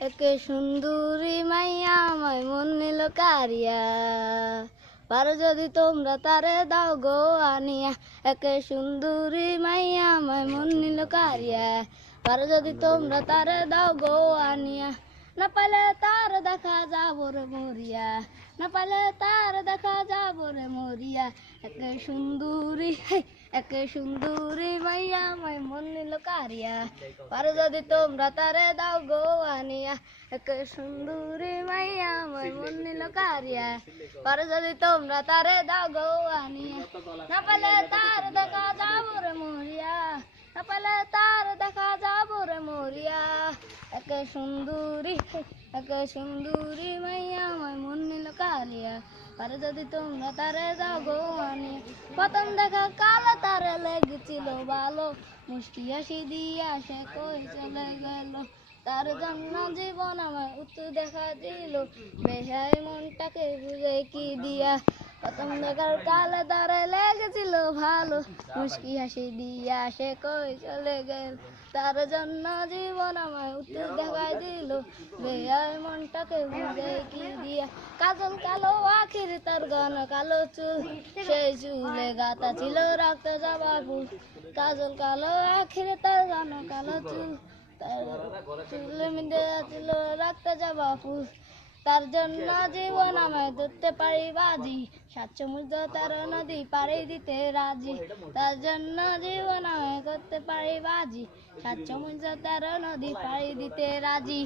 একে সুন্দরী মাইয়া আমায় মন নিল কারিয়া, পারো যদি তোমরা তারে দাও গো আনিয়া। একে সুন্দরী মাইয়া আমায় মন নিল কারিয়া, পারো যদি তোমরা তারে দাও গো আনিয়া। না পাইলে তার দেখা যাবো রে মরিয়া, না পাইলে তার দেখা যাবো রে মরিয়া। একে সুন্দরী একে সুন্দরী মাইয়া আমায় মন নিল কারিয়া, পারো যদি তোমরা তারে দাও গো আনিয়া। একে সুন্দরী মাইয়া আমায় মন নিল কারিয়া, পারো যদি তোমরা তারে দাও গো আনিয়া। না পাইলে তার দেখা যাবো রে মরিয়া, না পাইলে তার দেখা যাবো রে মরিয়া। একে সুন্দরী মাইয়া আমায় মন নিল কারিয়া, পারো যদি তোমরা তারে দাও গো আনিয়া। প্রথম দেখা কালো তারে লেগেছিল ভালো, মুষ্টি হাসি দিয়া সে কই চলে গেল। তার জন্য জীবন আমার উত্তর দেখা দিল, বেহাই মনটাকে বুঝে কি দিয়া। প্রথম দেখার কালো তারে লেগেছিল ভালো, মুষ্টি হাসি দিয়া সে কই চলে গেল। তার জন্য জীবন আমার উত্তর দেখা দিল, বেহাই মনটাকে বুঝে কি দিয়া। কাজল কালো আখির তার গান কালো চুল, সেই চুলে গাতা ছিল রক্ত জবা ফুল। কাজল কালো আখির তার গান কালো চুল, তার চুলে মিলে ছিল রক্ত জবা ফুল। তার জন্য জীবন আমায় ধরতে পারি বাজি, সাত সমুদ্র তার নদী পাড়ি দিতে রাজি। তার জন্য জীবন আমায় করতে পারি বাজি, সাত সমুদ্র তার নদী পাড়ি দিতে রাজি।